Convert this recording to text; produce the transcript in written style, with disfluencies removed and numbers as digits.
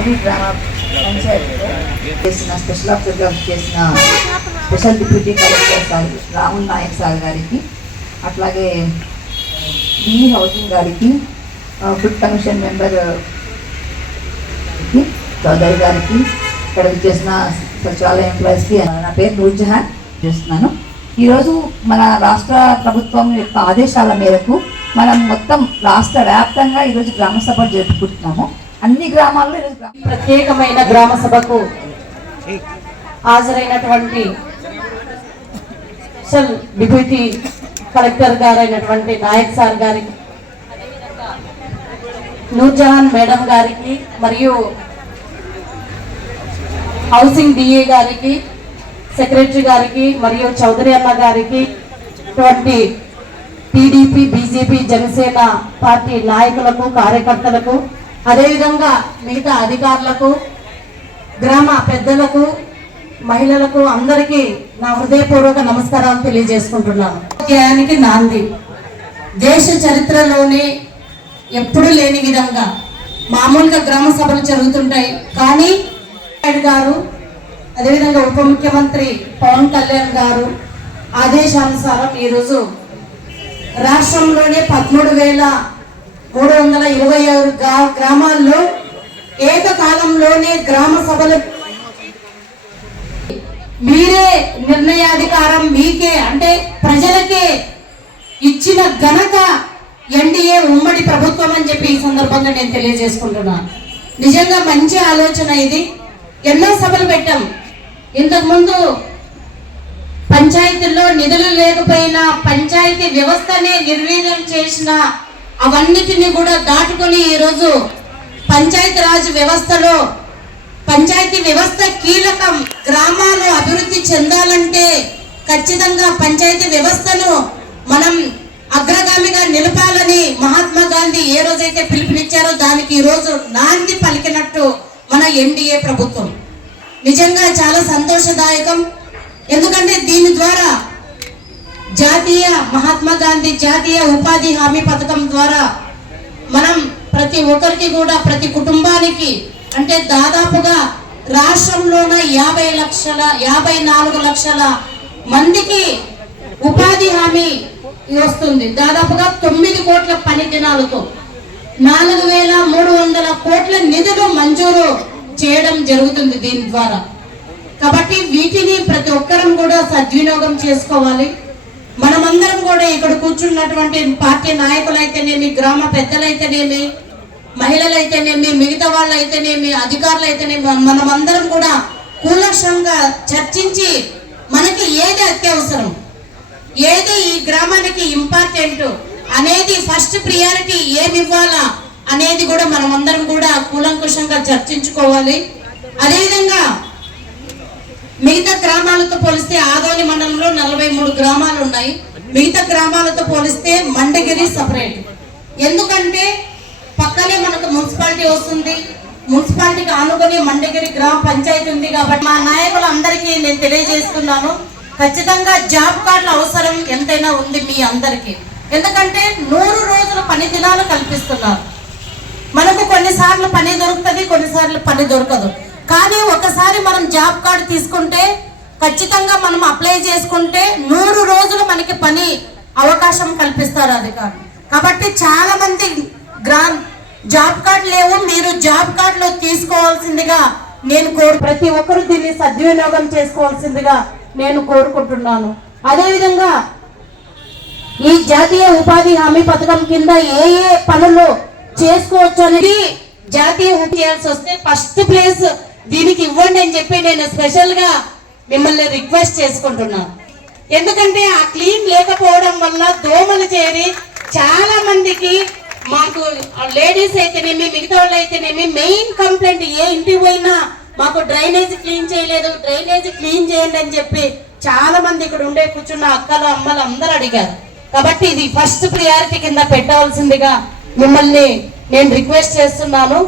Any గ్రామ పంచాయతీలో చేసిన స్పెషల్ ఆఫీసర్గా చేసిన special deputy collector sir Rahul Nayak sir గారికి, అట్లాగే బి హౌసింగ్ గారికి, ఫుడ్ కమిషన్ మెంబర్ చౌదరి గారికి, ఇక్కడ చేసిన సచివాలయ ఎంప్లాయీస్కి. నా పేరు నూర్జహాన్ చేస్తున్నాను. ఈరోజు మన రాష్ట్ర ప్రభుత్వం యొక్క ఆదేశాల మేరకు మనం మొత్తం రాష్ట్ర వ్యాప్తంగా ఈరోజు గ్రామ సభ జరుపుకుంటున్నాము. అన్ని గ్రామాల్లో ఈరోజు ప్రత్యేకమైన గ్రామ సభకు హాజరైనటువంటి స్పెషల్ డిప్యూటీ కలెక్టర్ గారైనటువంటి నాయక్ సార్ గారికి, నూర్జహాన్ మేడం గారికి, మరియు హౌసింగ్ డిఏ గారికి, సెక్రటరీ గారికి, మరియు చౌదరి అన్న గారికి, టీడీపీ, బీజేపీ, జనసేన పార్టీ నాయకులకు, కార్యకర్తలకు, అదేవిధంగా మిగతా అధికారులకు, గ్రామ పెద్దలకు, మహిళలకు అందరికీ నా హృదయపూర్వక నమస్కారాలు తెలియజేసుకుంటున్నాను. అధ్యాయానికి నాంది. దేశ చరిత్రలోనే ఎప్పుడు లేని విధంగా మామూలుగా గ్రామ సభలు జరుగుతుంటాయి, కానీ గారు అదేవిధంగా ఉప ముఖ్యమంత్రి పవన్ కళ్యాణ్ గారు ఆదేశానుసారం ఈరోజు రాష్ట్రంలోనే 13,326 గ్రామాల్లో ఏకకాలంలోనే గ్రామ సభలు, మీరే నిర్ణయాధికారం మీకే అంటే ప్రజలకే ఇచ్చిన ఘనత ఎన్డీఏ ఉమ్మడి ప్రభుత్వం అని చెప్పి ఈ సందర్భంగా నేను తెలియజేసుకుంటున్నాను. నిజంగా మంచి ఆలోచన ఇది. ఎన్నో సభలు పెట్టాం. ఇంతకుముందు పంచాయతీల్లో నిధులు లేకపోయినా పంచాయతీ వ్యవస్థనే నిర్వీర్యం చేసిన అవన్నిటిని కూడా దాటుకొని ఈరోజు పంచాయతీ రాజ్ వ్యవస్థలో పంచాయతీ వ్యవస్థ కీలకం. గ్రామాలు అభివృద్ధి చెందాలంటే ఖచ్చితంగా పంచాయతీ వ్యవస్థను మనం అగ్రగామిగా నిలపాలని మహాత్మా గాంధీ ఏ రోజైతే పిలుపునిచ్చారో దానికి ఈరోజు నాంది పలికినట్టు మన ఎన్డీఏ ప్రభుత్వం. నిజంగా చాలా సంతోషదాయకం. ఎందుకంటే దీని ద్వారా మహాత్మా గాంధీ జాతీయ ఉపాధి హామీ పథకం ద్వారా మనం ప్రతి ఒక్కరికి కూడా, ప్రతి కుటుంబానికి అంటే దాదాపుగా రాష్ట్రంలోన 54 లక్షల మందికి ఉపాధి హామీ వస్తుంది. దాదాపుగా 9 కోట్ల పని దినాలతో 4,300 కోట్ల నిధులు మంజూరు చేయడం జరుగుతుంది దీని ద్వారా. కాబట్టి వీటిని ప్రతి ఒక్కరం కూడా సద్వినియోగం చేసుకోవాలి. మనమందరం కూడా ఇక్కడ కూర్చున్నటువంటి పార్టీ నాయకులైతేనేమి, గ్రామ పెద్దలైతేనేమి, మహిళలైతేనేమి, మిగతా వాళ్ళైతేనేమి, అధికారులైతేనేమి, మనమందరం కూడా కూలంకషంగా చర్చించి మనకి ఏది అత్యవసరం, ఏది ఈ గ్రామానికి ఇంపార్టెంట్ అనేది, ఫస్ట్ ప్రియారిటీ ఏమి ఇవ్వాలా అనేది కూడా మనం అందరం కూడా కూలంకషంగా చర్చించుకోవాలి. అదేవిధంగా మిగతా గ్రామాలతో పోలిస్తే ఆదోని మండలంలో 43 గ్రామాలు ఉన్నాయి. మిగతా గ్రామాలతో పోలిస్తే మండగిరి సపరేట్. ఎందుకంటే పక్కనే మనకు మున్సిపాలిటీ వస్తుంది. మున్సిపాలిటీకి ఆనుకొని మండగిరి గ్రామ పంచాయతీ ఉంది. కాబట్టి మా నాయకులందరికీ నేను తెలియజేస్తున్నాను, ఖచ్చితంగా జాబ్ కార్డుల అవసరం ఎంతైనా ఉంది మీ అందరికీ. ఎందుకంటే 100 రోజుల పని దినాలు కల్పిస్తున్నారు. మనకు కొన్నిసార్లు పని దొరుకుతుంది, కొన్నిసార్లు పని దొరకదు. కానీ ఒకసారి మనం జాబ్ కార్డు తీసుకుంటే, ఖచ్చితంగా మనం అప్లై చేసుకుంటే 100 రోజులు మనకి పని అవకాశం కల్పిస్తారు అధికారులు. కాబట్టి చాలా మంది జాబ్ కార్డు లేవు, మీరు జాబ్ కార్డులో తీసుకోవాల్సిందిగా నేను ప్రతి ఒక్కరు దీన్ని సద్వినియోగం చేసుకోవాల్సిందిగా నేను కోరుకుంటున్నాను. అదేవిధంగా ఈ జాతీయ ఉపాధి హామీ పథకం కింద ఏ పనులు చేసుకోవచ్చు అనేది జాతీయ చేయాల్సి వస్తే ఫస్ట్ ప్లేస్ దీనికి ఇవ్వండి అని చెప్పి నేను స్పెషల్ గా మిమ్మల్ని రిక్వెస్ట్ చేసుకుంటున్నాను. ఎందుకంటే ఆ క్లీన్ లేకపోవడం వల్ల దోమలు చేరి చాలా మందికి, మాకు లేడీస్ అయితేనేమి, మిగతా వాళ్ళు అయితేనేమి, మెయిన్ కంప్లైంట్ ఏ ఇంటికి పోయినా మాకు డ్రైనేజ్ క్లీన్ చేయలేదు, డ్రైనేజ్ క్లీన్ చేయండి అని చెప్పి చాలా మంది ఇక్కడ ఉండే కూర్చున్న అక్కలు, అమ్మలు అందరూ అడిగారు. కాబట్టి ఇది ఫస్ట్ ప్రియారిటీ కింద పెట్టవలసిందిగా మిమ్మల్ని నేను రిక్వెస్ట్ చేస్తున్నాను.